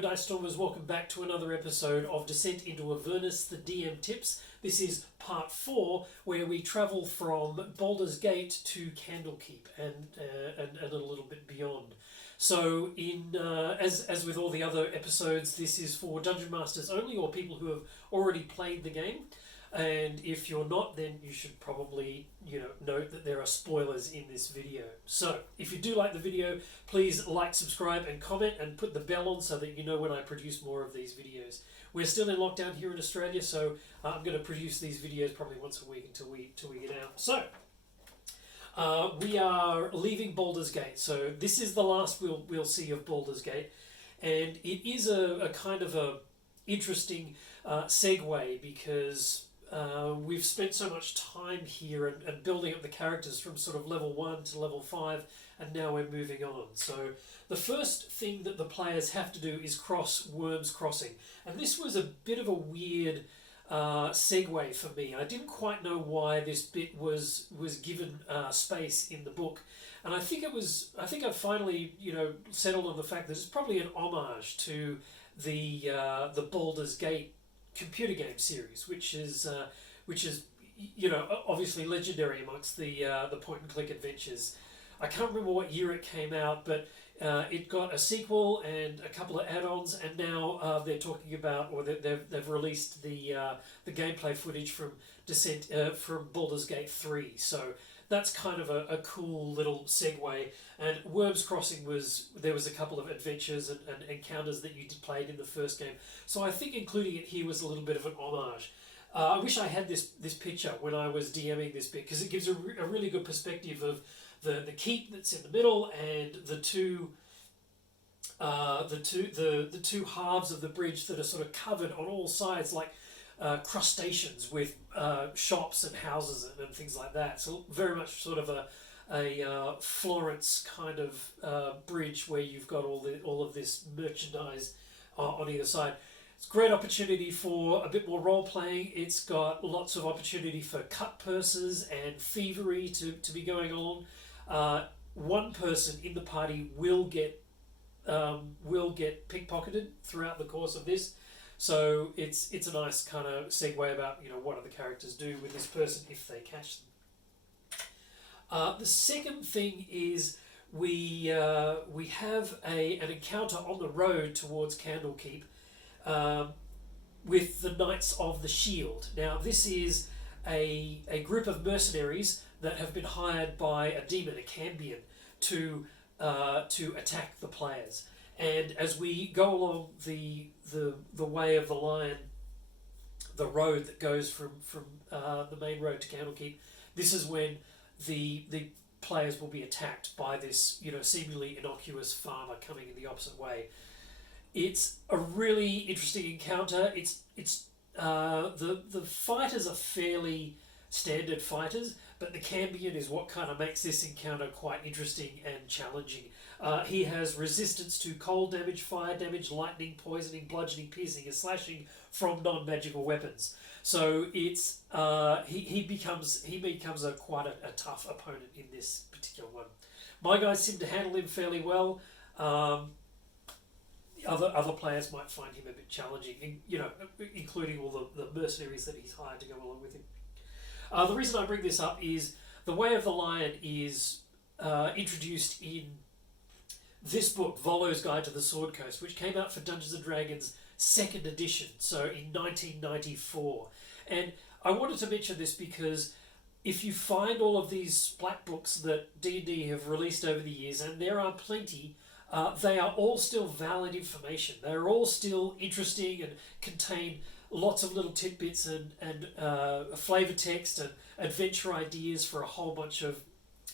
Hello Dicestormers, welcome back to another episode of Descent into Avernus, the DM Tips. This is part 4, where we travel from Baldurs Gate to Candlekeep and a little bit beyond. So, as with all the other episodes, this is for Dungeon Masters only, or people who have already played the game. And if you're not, then you should probably, note that there are spoilers in this video. So, if you do like the video, please like, subscribe, and comment, and put the bell on so that you know when I produce more of these videos. We're still in lockdown here in Australia, so I'm going to produce these videos probably once a week until we get out. So, we are leaving Baldurs Gate. So this is the last we'll see of Baldurs Gate, and it is a kind of a interesting segue because we've spent so much time here and building up the characters from sort of level 1 to level 5, and now we're moving on. So the first thing that the players have to do is cross Worms Crossing, and this was a bit of a weird segue for me. I didn't quite know why this bit was given space in the book, and I think I finally settled on the fact that it's probably an homage to the Baldurs Gate computer game series, which is obviously legendary amongst the point and click adventures. I can't remember what year it came out, but it got a sequel and a couple of add-ons, and now they're talking about, or they've released the gameplay footage from from Baldur's Gate 3. So that's kind of a cool little segue. And Worms Crossing there was a couple of adventures and encounters that you played in the first game. So I think including it here was a little bit of an homage. I wish I had this picture when I was DMing this bit, because it gives a really good perspective of the keep that's in the middle and the two halves of the bridge that are sort of covered on all sides like crustaceans with shops and houses and things like that. So very much sort of a Florence kind of bridge where you've got all of this merchandise on either side. It's a great opportunity for a bit more role playing. It's got lots of opportunity for cut purses and thievery to be going on. One person in the party will get pickpocketed throughout the course of this. So it's a nice kind of segue about what do the characters do with this person if they catch them. The second thing is we have an encounter on the road towards Candlekeep with the Knights of the Shield. Now this is a group of mercenaries that have been hired by a demon, a Cambion, to attack the players. And as we go along the way of the Lion, the road that goes from the main road to Candlekeep, this is when the players will be attacked by this seemingly innocuous farmer coming in the opposite way. It's a really interesting encounter. The fighters are fairly standard fighters, but the Cambion is what kind of makes this encounter quite interesting and challenging. He has resistance to cold damage, fire damage, lightning, poisoning, bludgeoning, piercing, and slashing from non-magical weapons. So it's he becomes quite a tough opponent in this particular one. My guys seem to handle him fairly well. Other players might find him a bit challenging, including all the mercenaries that he's hired to go along with him. The reason I bring this up is the Way of the Lion is introduced in this book, Volo's Guide to the Sword Coast, which came out for Dungeons & Dragons 2nd edition, so in 1994. And I wanted to mention this because if you find all of these black books that D&D have released over the years, and there are plenty, they are all still valid information. They're all still interesting and contain lots of little tidbits and flavor text and adventure ideas for a whole bunch of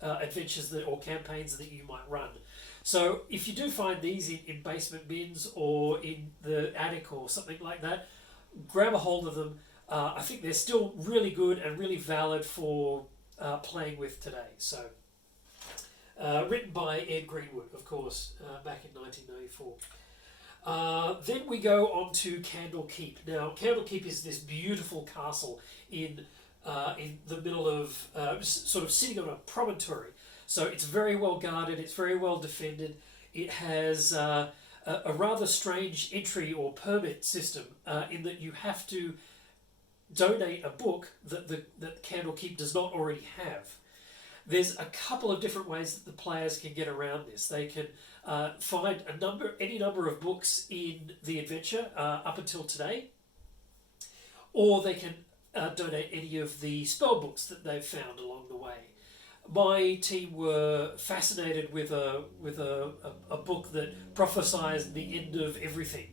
adventures or campaigns that you might run. So if you do find these in basement bins or in the attic or something like that, grab a hold of them. I think they're still really good and really valid for playing with today. So written by Ed Greenwood, of course, back in 1994. Then we go on to Candlekeep. Now, Candlekeep is this beautiful castle in the middle of sort of sitting on a promontory. So it's very well guarded. It's very well defended. It has a rather strange entry or permit system in that you have to donate a book that Candlekeep does not already have. There's a couple of different ways that the players can get around this. They can find any number of books in the adventure up until today, or they can donate any of the spell books that they've found along the way. My team were fascinated with a book that prophesied the end of everything,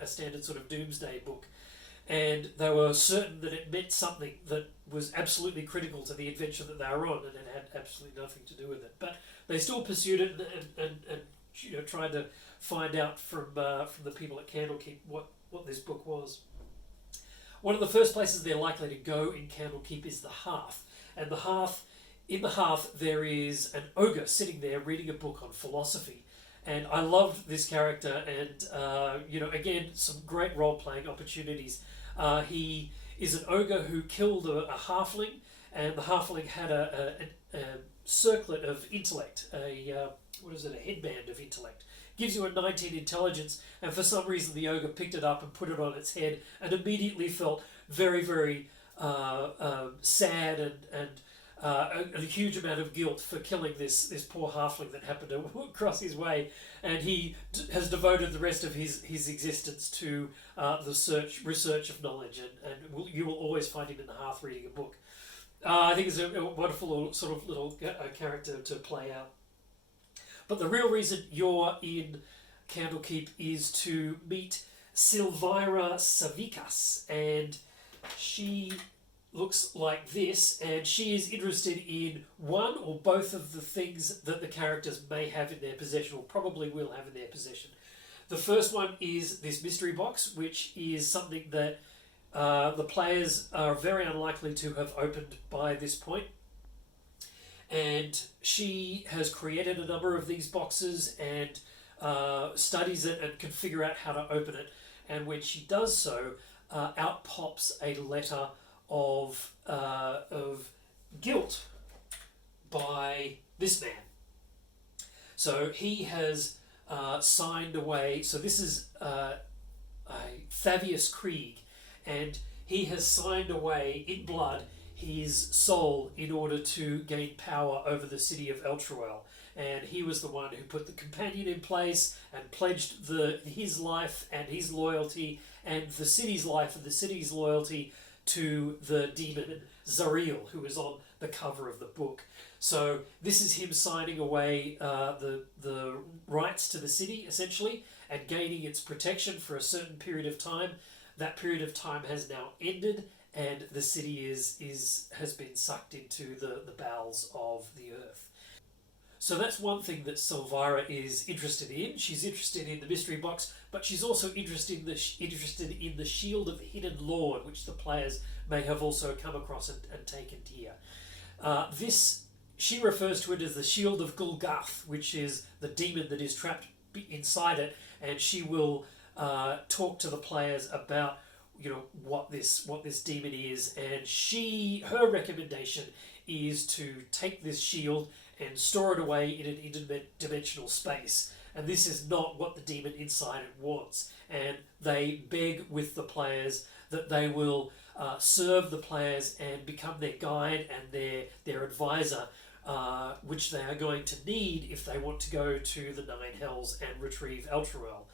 a standard sort of doomsday book. And they were certain that it meant something that was absolutely critical to the adventure that they were on, and it had absolutely nothing to do with it. But they still pursued it and tried to find out from the people at Candlekeep what this book was. One of the first places they're likely to go in Candlekeep is the Hearth. And in the Hearth there is an ogre sitting there reading a book on philosophy. And I loved this character, and again, some great role-playing opportunities. He is an ogre who killed a halfling, and the halfling had a circlet of intellect, a headband of intellect. Gives you a 19 intelligence, and for some reason the ogre picked it up and put it on its head, and immediately felt very, very sad and a huge amount of guilt for killing this poor halfling that happened to cross his way, and he has devoted the rest of his existence to the research of knowledge, and you will always find him in the Hearth reading a book. I think it's a wonderful little character to play out. But the real reason you're in Candlekeep is to meet Sylvia Savikas, and she looks like this, and she is interested in one or both of the things that the characters may have in their possession, or probably will have in their possession. The first one is this mystery box, which is something that the players are very unlikely to have opened by this point. And she has created a number of these boxes and studies it and can figure out how to open it. And when she does so, out pops a letter of guilt by this man. So he has signed away. So this is a Thavius Krieg, and he has signed away in blood his soul in order to gain power over the city of Eltruel. And he was the one who put the companion in place and pledged his life and his loyalty and the city's life and the city's loyalty to the demon Zariel, who is on the cover of the book. So this is him signing away the rights to the city, essentially, and gaining its protection for a certain period of time. That period of time has now ended, and the city has been sucked into the bowels of the earth. So that's one thing that Sylvia is interested in. She's interested in the mystery box, but she's also interested in the Shield of the Hidden Lord, which the players may have also come across and taken here. She refers to it as the Shield of Gulgath, which is the demon that is trapped inside it, and she will talk to the players about what this demon is, and her recommendation is to take this shield and store it away in an interdimensional space. And this is not what the demon inside it wants. And they beg with the players that they will serve the players and become their guide and their advisor, which they are going to need if they want to go to the Nine Hells and retrieve Eltruel.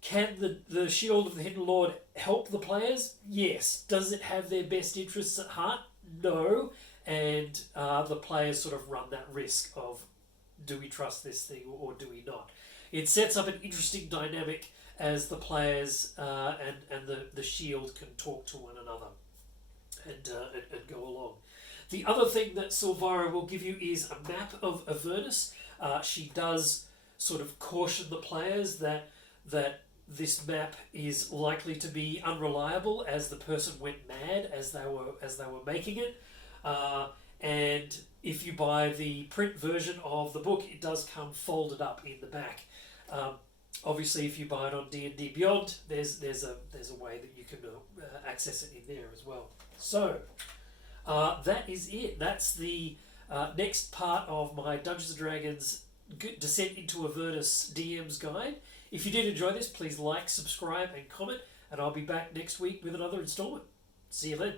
Can the Shield of the Hidden Lord help the players? Yes. Does it have their best interests at heart? No. And the players sort of run that risk of, do we trust this thing or do we not? It sets up an interesting dynamic as the players and the shield can talk to one another and go along. The other thing that Sylvia will give you is a map of Avernus. She does sort of caution the players that this map is likely to be unreliable, as the person went mad as they were making it. And if you buy the print version of the book, it does come folded up in the back. Obviously, if you buy it on D&D Beyond, there's a way that you can access it in there as well. So that is it. That's the next part of my Dungeons & Dragons Descent into Avernus DM's guide. If you did enjoy this, please like, subscribe, and comment, and I'll be back next week with another installment. See you then.